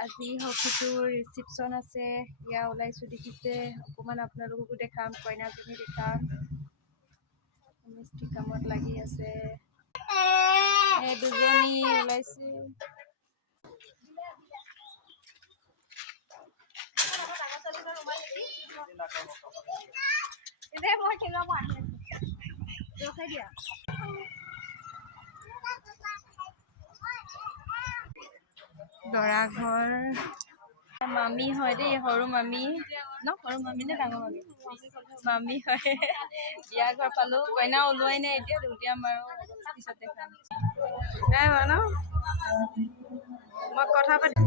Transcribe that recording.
আজি হকিটোৰ ৰিচিপশ্যন আছে ইয়া ওলাইছোঁ দেখিছে অকণমান আপোনালোককো দেখাম কইনাজনী দেখাম মিস্ত্ৰী কামত লাগি আছে এই দুজনী ওলাইছে দৰা ঘৰ মামী হয় দেই সৰু মামী ন সৰু মামী নে ডাঙৰ মামী মামী হয় বিয়া ঘৰ পালো কইনা ওলোৱাই নাই এতিয়া উলিয়াম আৰু পিছত দেখাম নাই হোৱা ন মই কথা পাতি